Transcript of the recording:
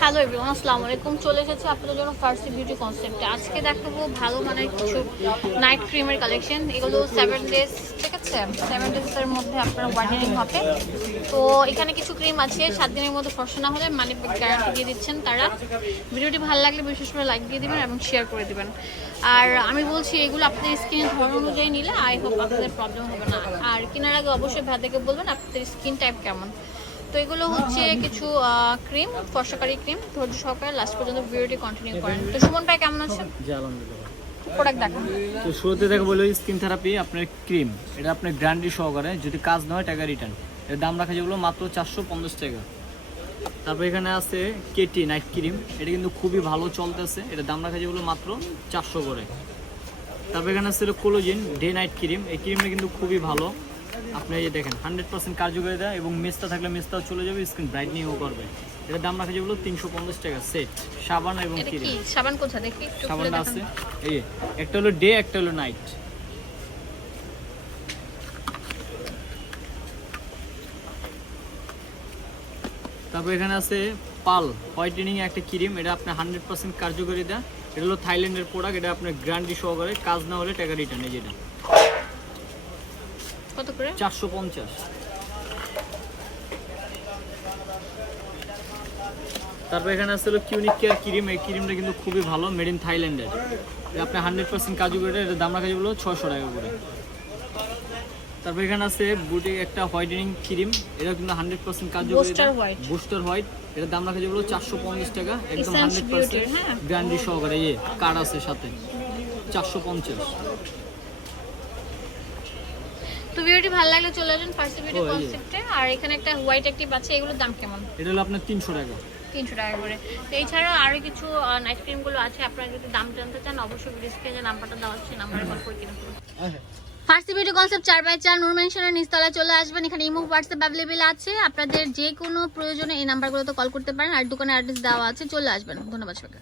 Hello everyone আসসালামু আলাইকুম। চলে এসেছে আপনাদের জন্য ফার্স্ট বিউটি কনসেপ্টে আজকে দেখাবো ভালো মানের কিছু নাইট ক্রিমের কালেকশন এগুলো সেভেন ডেজ ঠিক আছে? সেভেন ডেজের মধ্যে আপনার হোয়াইটেনিং হবে। তো এখানে কিছু ক্রিম আছে, সাত দিনের মধ্যে ফর্সা না হলে মানে গ্যারান্টি দিয়ে দিচ্ছেন তারা। ভিডিওটি ভালো লাগলে বিশেষ করে লাইক দিয়ে দিবেন এবং শেয়ার করে দেবেন। আর আমি বলছি, এগুলো আপনাদের স্কিনের ধরন অনুযায়ী নিলে আই হোপ আপনাদের প্রবলেম হবে না। আর কেনার আগে অবশ্যই ভাইদেরকে বলবেন আপনাদের স্কিন টাইপ কেমন। তো এগুলো হচ্ছে কিছু ক্রিম ফর্সাকারি ক্রিম ধৈর্য সহকারে লাস্ট পর্যন্ত ভিডিওটি কন্টিনিউ করেন। তো সুমন ভাই কেমন আছেন? জি আলহামদুলিল্লাহ। প্রোডাক্ট দেখান। তো শুরুতে দেখে বলি স্কিন থেরাপি আপনার ক্রিম এটা আপনার গ্যারান্টি সহকারে যদি কাজ না হয় টাকা রিটার্ন এর দাম রাখা যেগুলো মাত্র চারশো পঞ্চাশ টাকা। তারপর এখানে আছে কেটি নাইট ক্রিম এটা কিন্তু খুবই ভালো চলতেছে। এটা দাম রাখা যেগুলো মাত্র চারশো করে। তারপর এখানে আছে কোলোজিন ডে নাইট ক্রিম এই ক্রিমটা কিন্তু খুবই ভালো। আপনি এই দেখেন হান্ড্রেড পার্সেন্ট কার্যকারিতা এবং মেস্তা থাকলে মেস্তাও চলে যাবে স্কিন ব্রাইটনিংও করবে। এটার দাম রাখা যেগুলো তিনশো পঞ্চাশ টাকা সেট সাবান এবং ক্রিম। সাবান কোথা দেখি সাবানটা আছে। এই একটা হলো ডে একটা হলো নাইট তারপর এখানে আছে পাল হোয়াইটেনিং একটা ক্রিম এটা আপনার হান্ড্রেড পার্সেন্ট কার্যকারিতা এটা হলো থাইল্যান্ডের প্রোডাক্ট এটা আপনার গ্যারান্টি সহকারে কাজ না হলে টাকা রিটার্ন এই যেটা। কত করে? চারশো পঞ্চাশ। তারপর এখানে আছে হলো কিউনিক কেয়ার ক্রিম এই ক্রিমটা কিন্তু খুবই ভালো মেড ইন থাইল্যান্ডের এটা আপনি হান্ড্রেড পার্সেন্ট কাজু করে এটার দাম রাখা যেগুলো ছশো টাকা করে। তারপর এখানে আছে বুটি একটা হোয়াইটেনিং ক্রিম এটা কিন্তু হান্ড্রেড পার্সেন্ট কাজু বুস্টার হোয়াইট এটার দাম রাখা যেগুলো চারশো পঞ্চাশ টাকা একদম হান্ড্রেড পার্সেন্ট। গ্যারান্টি সহকারে ইয়ে কার্ড আছে সাথে চারশো পঞ্চাশ। ভিডিওটি ভালো লাগলে চলে আসুন ফার্স্ট ভিডিও কনসেপ্টে আর এখানে একটা হোয়াইট অ্যাক্টিভ আছে এগুলোর দাম কেমন? এটা হলো আপনার তিনশো টাকা। তিনশো টাকা করে। তো এছাড়া আরও কিছু নাইট ক্রিমগুলো আছে আপনারা যদি দাম জানতে চান অবশ্যই ভিডিও স্ক্রিনে নাম্বারটা দেওয়া আছে নাম্বারে কল করে কিনে ফেলুন। ফার্স্ট ভিডিও কনসেপ্ট চার বাই চার নূর মেনশনের নিচতলায় চলে আসবেন। এখানে ইমো হোয়াটসঅ্যাপ অ্যাভেলেবেল আছে। আপনাদের যে কোনো প্রয়োজনে এই নাম্বারগুলোতে কল করতে পারেন। আর দোকানে অ্যাড্রেস দেওয়া আছে চলে আসবেন। ধন্যবাদ সবাইকে।